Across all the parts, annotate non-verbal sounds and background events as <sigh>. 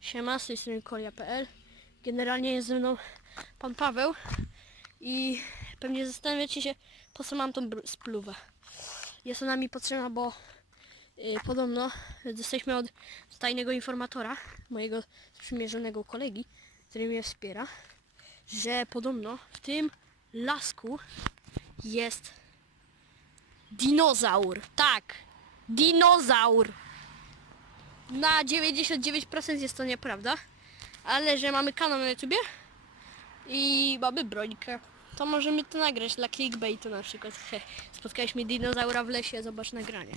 Siema, z tej strony kolia.pl Generalnie jest ze mną pan Paweł i pewnie zastanawiacie się, po co mam tą spluwę. Jest ona mi potrzebna, bo y, podobno jesteśmy od tajnego informatora, mojego sprzymierzonego kolegi, który mnie wspiera, że podobno w tym lasku jest dinozaur. Tak, dinozaur. Na 99% jest to nieprawda, ale że mamy kanał na YouTubie i mamy brońkę, to możemy to nagrać dla clickbaitu na przykład. He, <laughs> spotkaliśmy dinozaura w lesie, zobacz nagranie.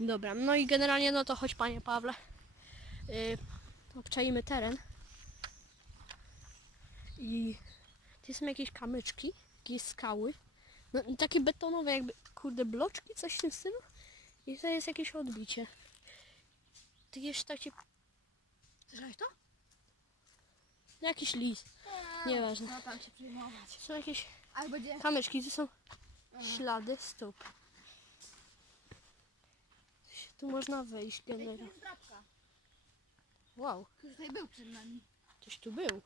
Dobra, no i generalnie no to chodź panie Pawle. Yy, obczajmy teren. I tu są jakieś kamyczki, jakieś skały. No i takie betonowe jakby, kurde, bloczki, coś w tym stylu. I to jest jakieś odbicie. Ty jeszcze takie... Słyszałeś to? Jakiś lis. Nieważne. No tam się przyjmować. Są jakieś kamyczki, tu są ślady stóp. Tu można wejść generalnie. Wow, Który tutaj był przed nami. ktoś tu był.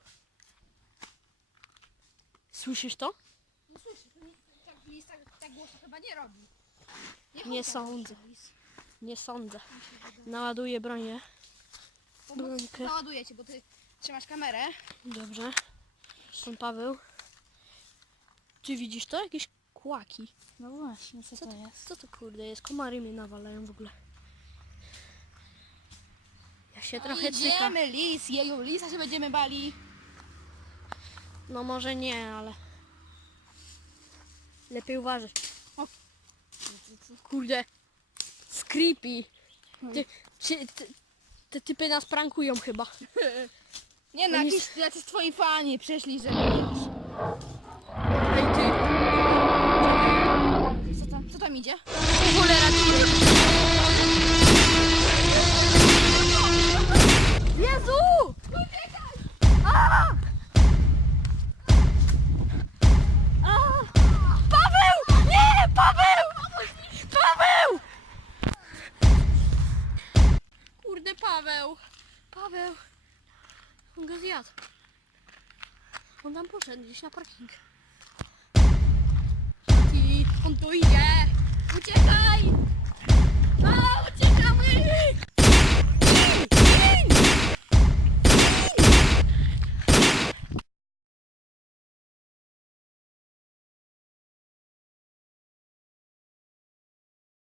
Słyszysz to? No słyszę, to nie, tak, tak, tak głośno chyba nie robi. Nie tam, sądzę. Nie sądzę. Naładuję bronię. Brunkę. Załaduję cię, bo ty trzymasz kamerę. Dobrze. Pan Paweł. Czy widzisz to? Jakieś kłaki. No właśnie, co, Co to, co to kurde jest? Komary mnie nawalają w ogóle. Ja się trochę cykam. Idziemy lis, jeju, lisa się będziemy bali. No może nie, ale... Lepiej uważać. O. Kurde. Creepy. Ty, ty, te typy nas prankują chyba. <laughs> Nie no, Oni jakieś jacyś twoi fani przyszli, żeby... Ej ty. Co tam, co tam idzie? Cholera ty. Paweł! Paweł! On go zjadł. On tam poszedł gdzieś na parking. I on tu idzie!